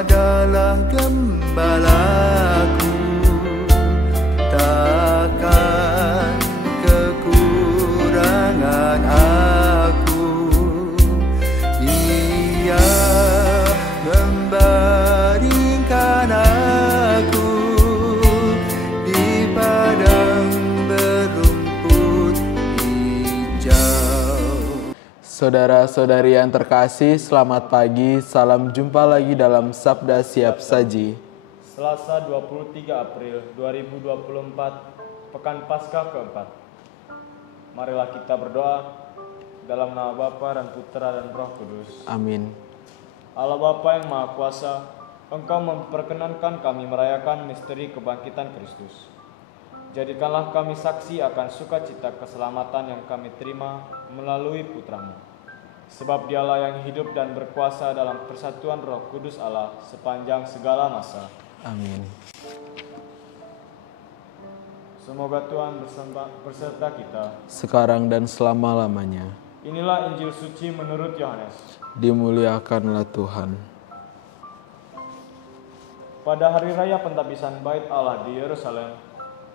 adalah gembalaku, takkan kekurangan aku. Ia membaringkan aku di padang berumput hijau. Saudara-saudari yang terkasih, selamat pagi. Salam jumpa lagi dalam Sabda Siap Saji. Selasa 23 April 2024, Pekan Paskah keempat. Marilah kita berdoa dalam nama Bapa dan Putra dan Roh Kudus. Amin. Allah Bapa yang Maha Kuasa, Engkau memperkenankan kami merayakan misteri kebangkitan Kristus. Jadikanlah kami saksi akan sukacita keselamatan yang kami terima melalui Putra-Mu. Sebab Dialah yang hidup dan berkuasa dalam persatuan Roh Kudus Allah sepanjang segala masa. Amin. Semoga Tuhan berserta kita. Sekarang dan selama-lamanya. Inilah Injil suci menurut Yohanes. Dimuliakanlah Tuhan. Pada hari raya pentabisan Bait Allah di Yerusalem,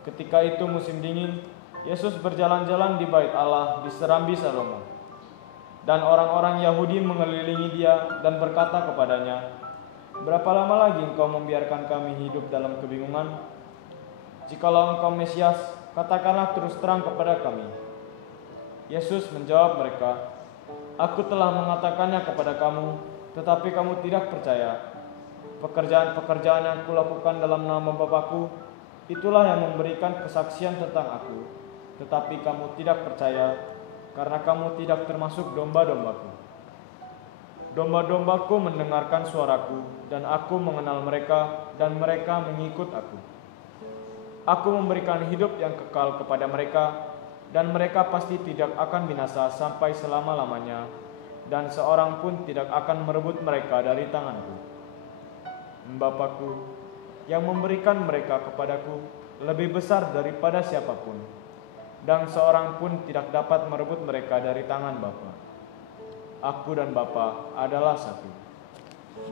ketika itu musim dingin, Yesus berjalan-jalan di Bait Allah di Serambi Salomo. Dan orang-orang Yahudi mengelilingi dia dan berkata kepadanya, "Berapa lama lagi engkau membiarkan kami hidup dalam kebingungan? Jikalau engkau Mesias, katakanlah terus terang kepada kami." Yesus menjawab mereka, "Aku telah mengatakannya kepada kamu, tetapi kamu tidak percaya. Pekerjaan-pekerjaan yang kulakukan dalam nama Bapa-Ku, itulah yang memberikan kesaksian tentang Aku. Tetapi kamu tidak percaya, karena kamu tidak termasuk domba-dombaku. Domba-dombaku mendengarkan suaraku, dan aku mengenal mereka, dan mereka mengikut aku. Aku memberikan hidup yang kekal kepada mereka, dan mereka pasti tidak akan binasa sampai selama-lamanya, dan seorang pun tidak akan merebut mereka dari tanganku. Bapa-Ku yang memberikan mereka kepadaku lebih besar daripada siapapun, dan seorang pun tidak dapat merebut mereka dari tangan Bapa. Aku dan Bapa adalah satu."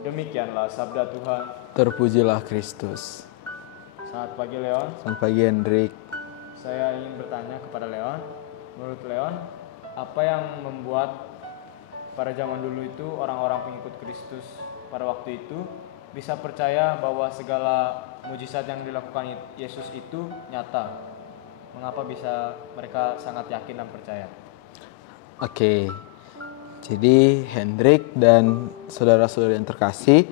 Demikianlah sabda Tuhan. Terpujilah Kristus. Selamat pagi Leon. Selamat pagi Hendrik. Saya ingin bertanya kepada Leon. Menurut Leon, apa yang membuat pada zaman dulu itu orang-orang pengikut Kristus pada waktu itu bisa percaya bahwa segala mujizat yang dilakukan Yesus itu nyata? Mengapa bisa mereka sangat yakin dan percaya? Oke, jadi Hendrik dan saudara-saudara yang terkasih,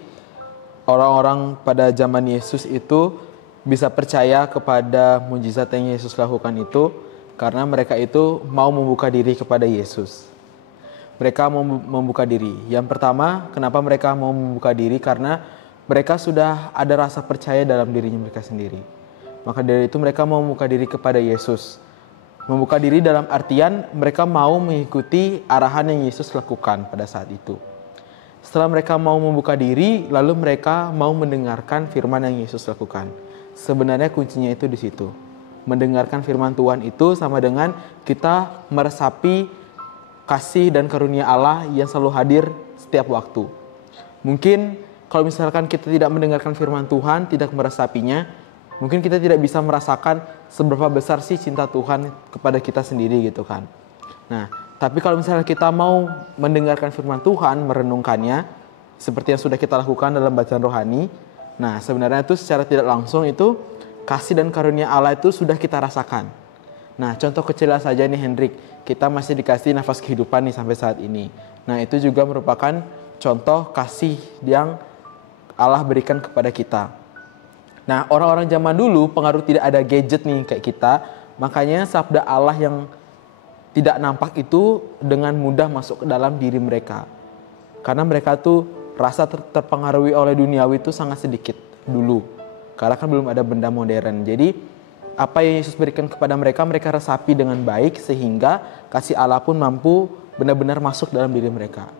orang-orang pada zaman Yesus itu bisa percaya kepada mujizat yang Yesus lakukan itu karena mereka itu mau membuka diri kepada Yesus. Mereka mau membuka diri. Yang pertama, kenapa mereka mau membuka diri? Karena mereka sudah ada rasa percaya dalam dirinya mereka sendiri. Maka dari itu mereka mau membuka diri kepada Yesus. Membuka diri dalam artian mereka mau mengikuti arahan yang Yesus lakukan pada saat itu. Setelah mereka mau membuka diri, lalu mereka mau mendengarkan firman yang Yesus lakukan. Sebenarnya kuncinya itu di situ. Mendengarkan firman Tuhan itu sama dengan kita meresapi kasih dan karunia Allah yang selalu hadir setiap waktu. Mungkin kalau misalkan kita tidak mendengarkan firman Tuhan, tidak meresapinya, mungkin kita tidak bisa merasakan seberapa besar sih cinta Tuhan kepada kita sendiri gitu kan. Nah, tapi kalau misalnya kita mau mendengarkan firman Tuhan, merenungkannya, seperti yang sudah kita lakukan dalam bacaan rohani, nah sebenarnya itu secara tidak langsung itu kasih dan karunia Allah itu sudah kita rasakan. Nah, contoh kecil saja nih Hendrik, kita masih dikasih nafas kehidupan nih sampai saat ini. Nah, itu juga merupakan contoh kasih yang Allah berikan kepada kita. Nah, orang-orang zaman dulu pengaruh tidak ada gadget nih kayak kita, makanya sabda Allah yang tidak nampak itu dengan mudah masuk ke dalam diri mereka. Karena mereka tuh rasa terpengaruhi oleh duniawi itu sangat sedikit dulu. Karena kan belum ada benda modern. Jadi apa yang Yesus berikan kepada mereka, mereka resapi dengan baik sehingga kasih Allah pun mampu benar-benar masuk dalam diri mereka.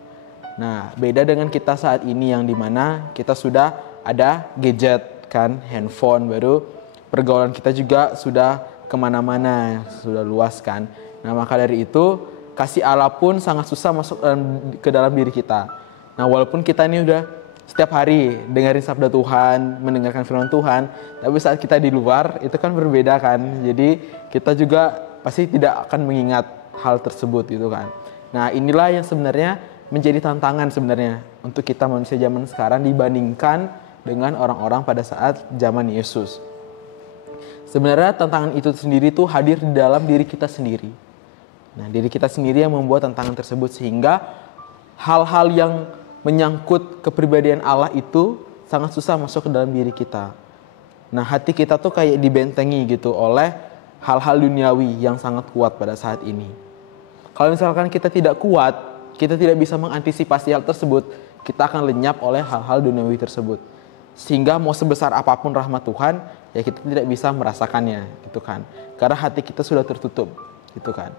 Nah, beda dengan kita saat ini yang dimana kita sudah ada gadget, kan, handphone, baru pergaulan kita juga sudah kemana-mana, sudah luas kan. Nah, maka dari itu kasih Allah pun sangat susah masuk ke dalam diri kita. Nah, walaupun kita ini udah setiap hari dengerin sabda Tuhan, mendengarkan firman Tuhan. Tapi saat kita di luar itu kan berbeda kan. Jadi kita juga pasti tidak akan mengingat hal tersebut gitu kan. Nah, inilah yang sebenarnya menjadi tantangan sebenarnya untuk kita manusia zaman sekarang dibandingkan dengan orang-orang pada saat zaman Yesus. Sebenarnya tantangan itu sendiri tuh hadir di dalam diri kita sendiri. Nah, diri kita sendiri yang membuat tantangan tersebut sehingga hal-hal yang menyangkut kepribadian Allah itu sangat susah masuk ke dalam diri kita. Nah, hati kita tuh kayak dibentengi gitu oleh hal-hal duniawi yang sangat kuat pada saat ini. Kalau misalkan kita tidak kuat, kita tidak bisa mengantisipasi hal tersebut, kita akan lenyap oleh hal-hal duniawi tersebut. Sehingga mau sebesar apapun rahmat Tuhan, ya kita tidak bisa merasakannya gitu kan. Karena hati kita sudah tertutup gitu kan.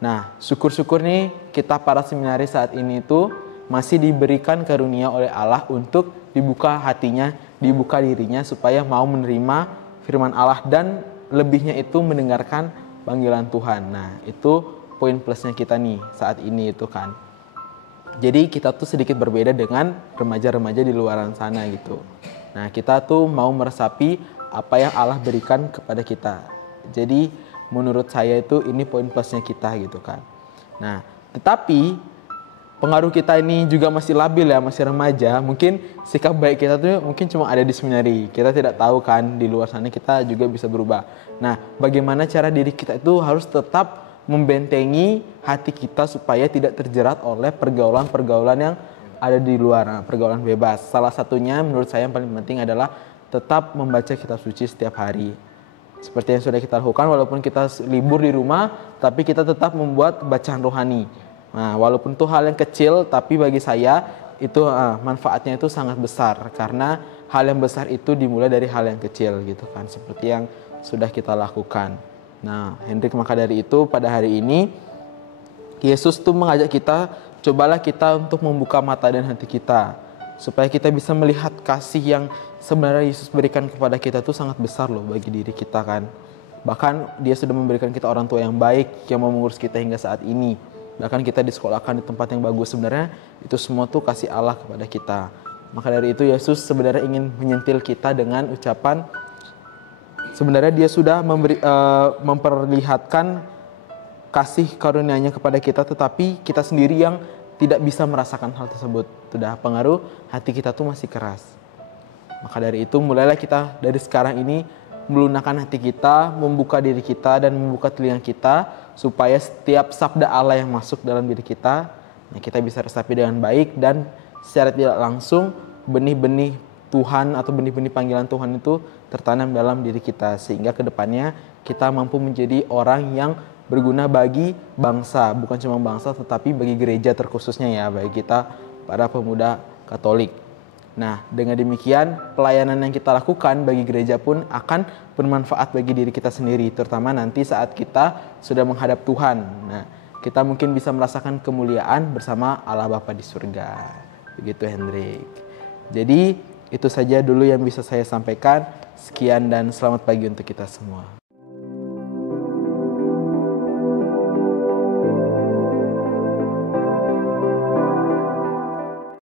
Nah, syukur-syukur nih kita para seminaris saat ini itu masih diberikan karunia oleh Allah untuk dibuka hatinya, dibuka dirinya supaya mau menerima firman Allah dan lebihnya itu mendengarkan panggilan Tuhan. Nah, itu poin plusnya kita nih saat ini itu kan. Jadi kita tuh sedikit berbeda dengan remaja-remaja di luaran sana gitu. Nah, kita tuh mau meresapi apa yang Allah berikan kepada kita. Jadi menurut saya itu ini poin plusnya kita gitu kan. Nah, tetapi pengaruh kita ini juga masih labil ya, masih remaja. Mungkin sikap baik kita tuh mungkin cuma ada di seminari. Kita tidak tahu kan di luar sana kita juga bisa berubah. Nah, bagaimana cara diri kita itu harus tetap membentengi hati kita supaya tidak terjerat oleh pergaulan-pergaulan yang ada di luar. Nah, pergaulan bebas. Salah satunya menurut saya yang paling penting adalah tetap membaca kitab suci setiap hari. Seperti yang sudah kita lakukan, walaupun kita libur di rumah, tapi kita tetap membuat bacaan rohani. Nah, walaupun itu hal yang kecil, tapi bagi saya itu manfaatnya itu sangat besar. Karena hal yang besar itu dimulai dari hal yang kecil gitu kan. Seperti yang sudah kita lakukan. Nah, Hendrik, maka dari itu pada hari ini, Yesus tuh mengajak kita, cobalah kita untuk membuka mata dan hati kita. Supaya kita bisa melihat kasih yang sebenarnya Yesus berikan kepada kita itu sangat besar loh bagi diri kita kan. Bahkan dia sudah memberikan kita orang tua yang baik yang mau mengurus kita hingga saat ini. Bahkan kita disekolahkan di tempat yang bagus, sebenarnya itu semua tuh kasih Allah kepada kita. Maka dari itu Yesus sebenarnya ingin menyentil kita dengan ucapan, sebenarnya dia sudah memperlihatkan kasih karunia-Nya kepada kita, tetapi kita sendiri yang tidak bisa merasakan hal tersebut. Sudah pengaruh hati kita tuh masih keras. Maka dari itu mulailah kita dari sekarang ini melunakkan hati kita, membuka diri kita dan membuka telinga kita supaya setiap sabda Allah yang masuk dalam diri kita, nah kita bisa resapi dengan baik dan secara tidak langsung benih-benih Tuhan atau benih-benih panggilan Tuhan itu tertanam dalam diri kita sehingga kedepannya kita mampu menjadi orang yang berguna bagi bangsa, bukan cuma bangsa tetapi bagi gereja terkhususnya ya, bagi kita para pemuda Katolik. Nah, dengan demikian pelayanan yang kita lakukan bagi gereja pun akan bermanfaat bagi diri kita sendiri, terutama nanti saat kita sudah menghadap Tuhan. Nah, kita mungkin bisa merasakan kemuliaan bersama Allah Bapa di surga. Begitu Hendrik. Jadi, itu saja dulu yang bisa saya sampaikan. Sekian dan selamat pagi untuk kita semua.